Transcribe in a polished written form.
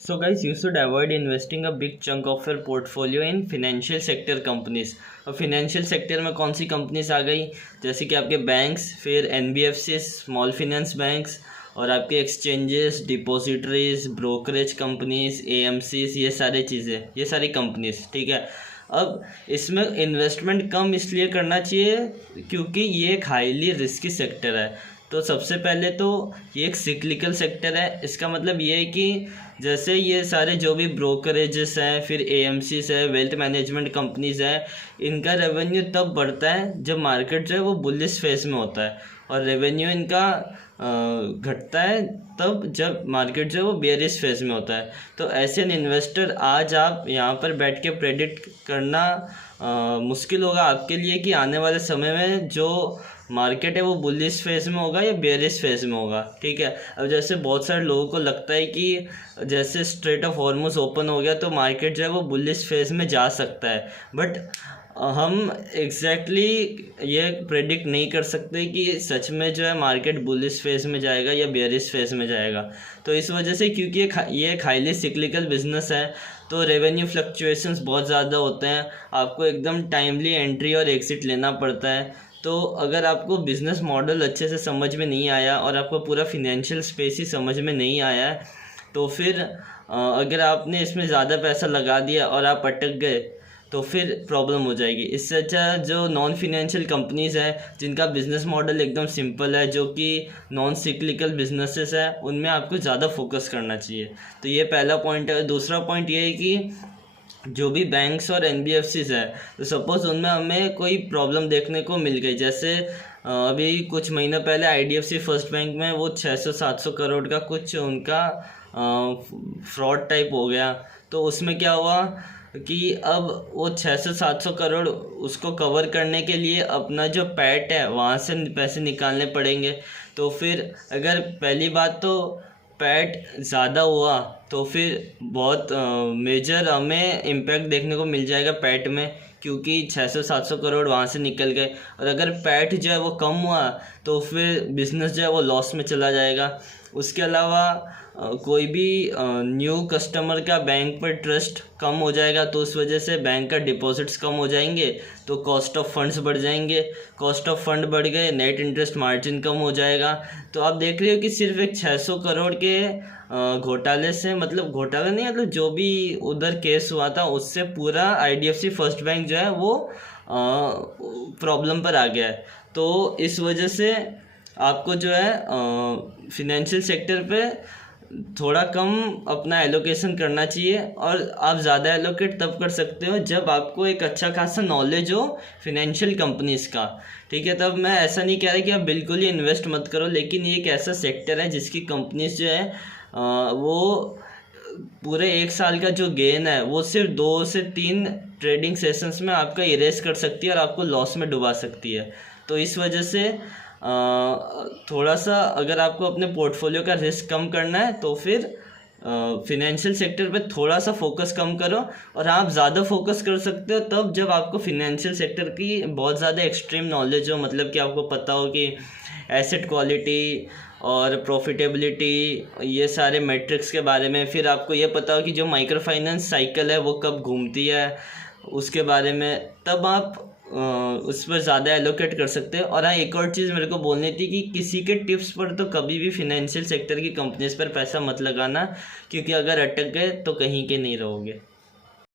So guys, you should avoid investing a big chunk of your portfolio in financial sector companies। अब financial sector में कौन सी companies आ गई, जैसे कि आपके बैंक्स, फिर एनबीएफसी, स्मॉल फाइनेंस बैंक्स, और आपके exchanges, depositories, brokerage companies, AMCs, ये सारी चीज़ें, ये सारी कंपनीज, ठीक है। अब इसमें इन्वेस्टमेंट कम इसलिए करना चाहिए क्योंकि ये एक हाईली रिस्की सेक्टर है। तो सबसे पहले तो ये एक सिक्लिकल सेक्टर है। इसका मतलब ये है कि जैसे ये सारे जो भी ब्रोकरेजेस हैं, फिर एएमसीज है, वेल्थ मैनेजमेंट कंपनीज हैं, इनका रेवेन्यू तब बढ़ता है जब मार्केट जो है वो बुलिश फेज में होता है, और रेवेन्यू इनका घटता है तब जब मार्केट जो है वो बेयरिश फेज में होता है। तो ऐसे एन इन्वेस्टर आज आप यहाँ पर बैठ के प्रेडिक्ट करना मुश्किल होगा आपके लिए कि आने वाले समय में जो मार्केट है वो बुलिश फेज में होगा या बेयरिश फेज में होगा, ठीक है। अब जैसे बहुत सारे लोगों को लगता है कि जैसे स्ट्रेट ऑफ हॉर्मुज ओपन हो गया तो मार्केट जो है वो बुलिश फेज में जा सकता है, बट हम एग्जैक्टली ये प्रेडिक्ट नहीं कर सकते कि सच में जो है मार्केट बुलिश फेज में जाएगा या बेयरिश फेज में जाएगा। तो इस वजह से, क्योंकि ये एक हाईली सिक्लिकल बिजनेस है, तो रेवेन्यू फ्लक्चुएशंस बहुत ज़्यादा होते हैं, आपको एकदम टाइमली एंट्री और एग्ज़िट लेना पड़ता है। तो अगर आपको बिज़नेस मॉडल अच्छे से समझ में नहीं आया और आपको पूरा फिनेंशियल स्पेस ही समझ में नहीं आया है, तो फिर अगर आपने इसमें ज़्यादा पैसा लगा दिया और आप अटक गए तो फिर प्रॉब्लम हो जाएगी। इससे अच्छा जो नॉन फिनेंशियल कंपनीज़ हैं जिनका बिज़नेस मॉडल एकदम सिंपल है, जो कि नॉन सिक्लिकल बिजनेसेस है, उनमें आपको ज़्यादा फोकस करना चाहिए। तो ये पहला पॉइंट है। दूसरा पॉइंट ये है कि जो भी बैंक्स और एनबीएफसीज है, तो सपोज़ उनमें हमें कोई प्रॉब्लम देखने को मिल गई, जैसे अभी कुछ महीना पहले आईडीएफसी फर्स्ट बैंक में वो 600-700 करोड़ का कुछ उनका फ्रॉड टाइप हो गया। तो उसमें क्या हुआ कि अब वो 600-700 करोड़ उसको कवर करने के लिए अपना जो पैट है वहाँ से पैसे निकालने पड़ेंगे। तो फिर अगर पहली बात तो पैट ज़्यादा हुआ तो फिर बहुत मेजर हमें इम्पैक्ट देखने को मिल जाएगा पैट में, क्योंकि 600-700 करोड़ वहाँ से निकल गए। और अगर पैट जो है वो कम हुआ तो फिर बिज़नेस जो है वो लॉस में चला जाएगा। उसके अलावा कोई भी न्यू कस्टमर का बैंक पर ट्रस्ट कम हो जाएगा, तो उस वजह से बैंक का डिपॉजिट्स कम हो जाएंगे, तो कॉस्ट ऑफ फंड्स बढ़ जाएंगे। कॉस्ट ऑफ फंड बढ़ गए, नेट इंटरेस्ट मार्जिन कम हो जाएगा। तो आप देख रहे हो कि सिर्फ एक 600 करोड़ के घोटाले से, मतलब घोटाला नहीं, मतलब जो भी उधर केस हुआ था उससे पूरा आईडीएफसी फर्स्ट बैंक जो है वो प्रॉब्लम पर आ गया है। तो इस वजह से आपको जो है फिनेंशियल सेक्टर पे थोड़ा कम अपना एलोकेशन करना चाहिए, और आप ज़्यादा एलोकेट तब कर सकते हो जब आपको एक अच्छा खासा नॉलेज हो फिनेंशियल कंपनीज़ का, ठीक है। तब मैं ऐसा नहीं कह रहा कि आप बिल्कुल ही इन्वेस्ट मत करो, लेकिन ये एक ऐसा सेक्टर है जिसकी कंपनीज जो है वो पूरे एक साल का जो गेन है वो सिर्फ 2 से 3 ट्रेडिंग सेशंस में आपका इरेज कर सकती है और आपको लॉस में डुबा सकती है। तो इस वजह से थोड़ा सा अगर आपको अपने पोर्टफोलियो का रिस्क कम करना है तो फिर फिनेंशियल सेक्टर पे थोड़ा सा फोकस कम करो। और आप ज़्यादा फोकस कर सकते हो तब जब आपको फिनेंशियल सेक्टर की बहुत ज़्यादा एक्सट्रीम नॉलेज हो, मतलब कि आपको पता हो कि एसेट क्वालिटी और प्रॉफिटेबिलिटी, ये सारे मैट्रिक्स के बारे में, फिर आपको ये पता हो कि जो माइक्रो फाइनेंस साइकिल है वो कब घूमती है उसके बारे में, तब आप उस पर ज़्यादा एलोकेट कर सकते हो। और हाँ, एक और चीज़ मेरे को बोलनी थी कि किसी के टिप्स पर तो कभी भी फिनेंशियल सेक्टर की कंपनीज पर पैसा मत लगाना, क्योंकि अगर अटक गए तो कहीं के नहीं रहोगे।